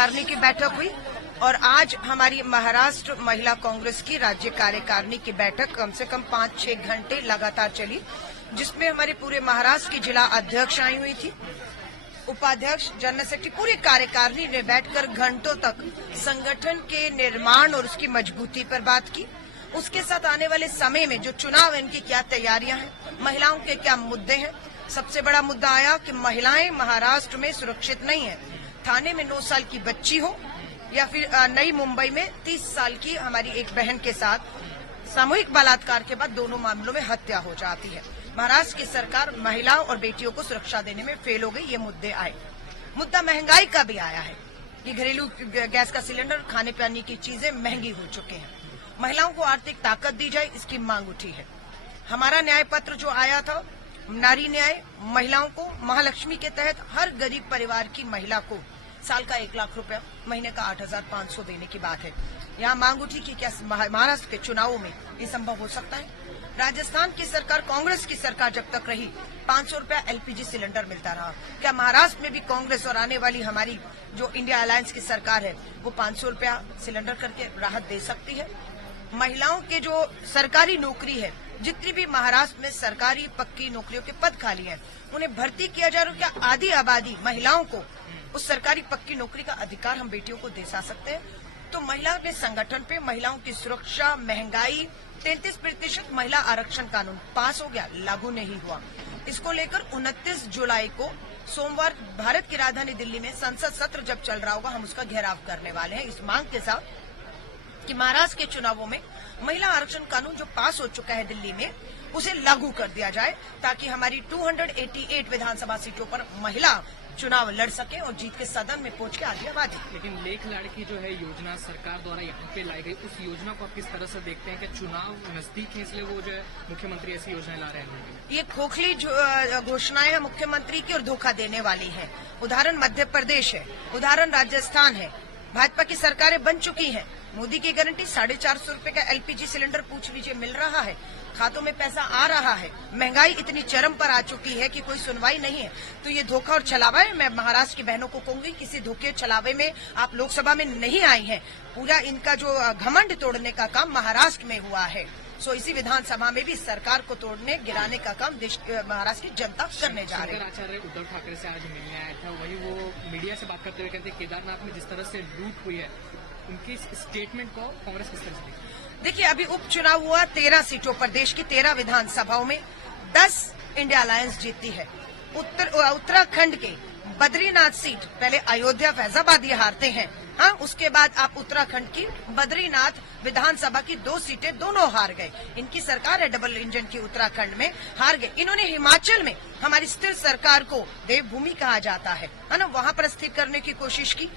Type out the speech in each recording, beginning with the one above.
कार्यकारिणी की बैठक हुई और आज हमारी महाराष्ट्र महिला कांग्रेस की राज्य कार्यकारिणी की बैठक कम से कम 5-6 घंटे लगातार चली, जिसमें हमारे पूरे महाराष्ट्र की जिला अध्यक्ष आई हुई थी, उपाध्यक्ष, जनरल सेक्रेटरी, पूरी कार्यकारिणी ने बैठकर घंटों तक संगठन के निर्माण और उसकी मजबूती पर बात की। उसके साथ आने वाले समय में जो चुनाव है, इनकी क्या तैयारियां हैं, महिलाओं के क्या मुद्दे हैं। सबसे बड़ा मुद्दा आया कि महिलाएं महाराष्ट्र में सुरक्षित नहीं है। थाने में 9 साल की बच्ची हो या फिर नई मुंबई में 30 साल की हमारी एक बहन के साथ सामूहिक बलात्कार के बाद दोनों मामलों में हत्या हो जाती है। महाराष्ट्र की सरकार महिलाओं और बेटियों को सुरक्षा देने में फेल हो गई। ये मुद्दे आए। मुद्दा महंगाई का भी आया है कि घरेलू गैस का सिलेंडर, खाने पीने की चीजें महंगी हो चुके हैं। महिलाओं को आर्थिक ताकत दी जाए, इसकी मांग उठी है। हमारा न्याय पत्र जो आया था, नारी न्याय, महिलाओं को महालक्ष्मी के तहत हर गरीब परिवार की महिला को साल का 1 लाख रुपया, महीने का 8,500 देने की बात है। यहाँ मांग उठी कि क्या महाराष्ट्र के चुनावों में ये संभव हो सकता है। राजस्थान की सरकार, कांग्रेस की सरकार जब तक रही, 500 रुपया एलपीजी सिलेंडर मिलता रहा। क्या महाराष्ट्र में भी कांग्रेस और आने वाली हमारी जो इंडिया अलायंस की सरकार है, वो 500 रुपया सिलेंडर करके राहत दे सकती है। महिलाओं के जो सरकारी नौकरी है, जितनी भी महाराष्ट्र में सरकारी पक्की नौकरियों के पद खाली हैं, उन्हें भर्ती किया जा रहा है। क्या आधी आबादी महिलाओं को उस सरकारी पक्की नौकरी का अधिकार हम बेटियों को दे सकते हैं। तो महिला ने संगठन पे महिलाओं की सुरक्षा, महंगाई, 33% महिला आरक्षण कानून पास हो गया, लागू नहीं हुआ। इसको लेकर 29 जुलाई को सोमवार भारत की राजधानी दिल्ली में संसद सत्र जब चल रहा होगा, हम उसका घेराव करने वाले हैं इस मांग के साथ कि महाराष्ट्र के चुनावों में महिला आरक्षण कानून जो पास हो चुका है दिल्ली में, उसे लागू कर दिया जाए, ताकि हमारी 288 विधानसभा सीटों पर महिला चुनाव लड़ सके और जीत के सदन में पहुंच के आगे आवाज। लेकिन लेख लाड़की जो है योजना सरकार द्वारा यहाँ पे लाई गई, उस योजना को आप किस तरह से देखते हैं कि चुनाव नजदीक है इसलिए वो जो है मुख्यमंत्री ऐसी योजनाएं ला रहे हैं? ये खोखली घोषणाएं है मुख्यमंत्री की और धोखा देने वाली है। उदाहरण मध्य प्रदेश है, उदाहरण राजस्थान है। भाजपा की सरकारें बन चुकी हैं। मोदी की गारंटी 450 रुपए का एलपीजी सिलेंडर पूछ लीजिए मिल रहा है, खातों में पैसा आ रहा है। महंगाई इतनी चरम पर आ चुकी है कि कोई सुनवाई नहीं है। तो ये धोखा और छलावा है। मैं महाराष्ट्र की बहनों को कहूंगी, किसी धोखे छलावे में आप लोकसभा में नहीं आई हैं। पूरा इनका जो घमंड तोड़ने का काम महाराष्ट्र में हुआ है, सो इसी विधानसभा में भी सरकार को तोड़ने, गिराने का काम महाराष्ट्र की जनता करने जा रही है। आचार्य उद्धव ठाकरे से आज मिलने आया था, वही वो मीडिया से बात करते हुए कहते केदारनाथ में जिस तरह से लूट हुई है, उनकी स्टेटमेंट को कांग्रेस किस तरह से देखिए, अभी उपचुनाव हुआ 13 सीटों पर, देश की 13 विधानसभाओं में 10 इंडिया अलायंस जीतती है। उत्तराखंड के बद्रीनाथ सीट पहले अयोध्या, फैजाबाद ये हारते हैं। हाँ, उसके बाद आप उत्तराखंड की बद्रीनाथ विधानसभा की 2 सीटें दोनों हार गए। इनकी सरकार है डबल इंजन की, उत्तराखंड में हार गए। इन्होंने हिमाचल में हमारी स्थिर सरकार को देवभूमि कहा जाता है ना, वहां पर स्थिर करने की कोशिश की।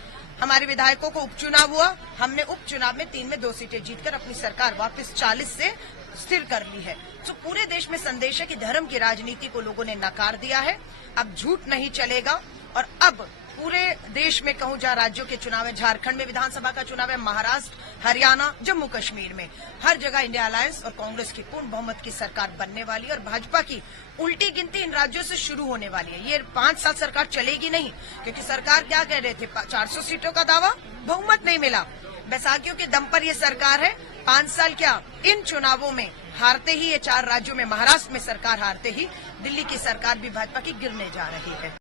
हमारे विधायकों को उपचुनाव हुआ, हमने उपचुनाव में 3 में 2 सीटें जीतकर अपनी सरकार वापस 40 से स्थिर कर ली है। तो पूरे देश में संदेश है कि धर्म की राजनीति को लोगों ने नकार दिया है। अब झूठ नहीं चलेगा। और अब पूरे देश में कहूं, जहां राज्यों के चुनाव है, झारखंड में विधानसभा का चुनाव है, महाराष्ट्र, हरियाणा, जम्मू कश्मीर में हर जगह इंडिया अलायंस और कांग्रेस की पूर्ण बहुमत की सरकार बनने वाली है। और भाजपा की उल्टी गिनती इन राज्यों से शुरू होने वाली है। ये 5 साल सरकार चलेगी नहीं, क्योंकि सरकार क्या कह रहे थे, 400 सीटों का दावा, बहुमत नहीं मिला। बैसाखियों के दम पर ये सरकार है। 5 साल क्या, इन चुनावों में हारते ही, ये 4 राज्यों में, महाराष्ट्र में सरकार हारते ही दिल्ली की सरकार भी भाजपा की गिरने जा रही है।